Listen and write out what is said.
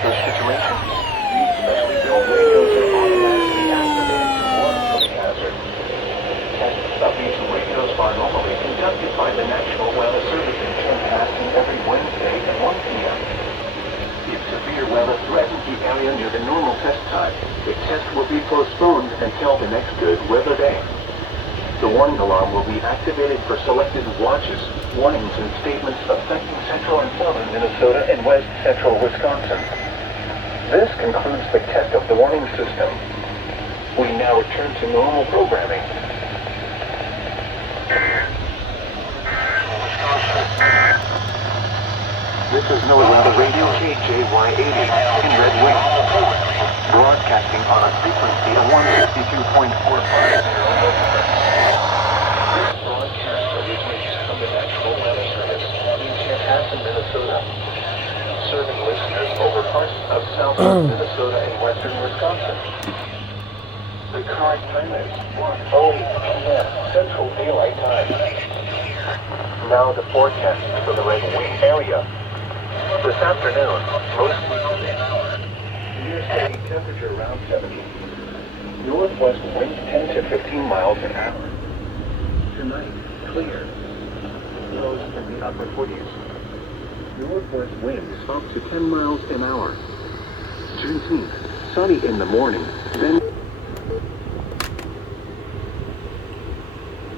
weather situations. These specially built radios are automatically activated to warn of a hazard. Tests of these radios are normally conducted by the National Weather Service in Chanhassen every Wednesday at 1 p.m. If severe weather threatens the area near the normal test time, the test will be postponed until the next good weather day. The warning alarm will be activated for selected watches, warnings, and statements affecting central and southern Minnesota and west central Wisconsin. This concludes the test of the warning system. We now return to normal programming. This is NOAA Radio KJY80 in Red Wing, broadcasting on a frequency of 162.45. This broadcast originates from the National Weather Service in Chanhassen, Minnesota, serving listeners over parts of southern Minnesota and western Wisconsin. The current time is 1:08 p.m. Central Daylight Time. Now the forecast for the Red Wing area. This afternoon, mostly near steady temperature around 70. Northwest winds 10 to 15 miles an hour. Tonight, clear. Lows in the upper 40s. Northwest winds up to 10 miles an hour. 17th, sunny in the morning, then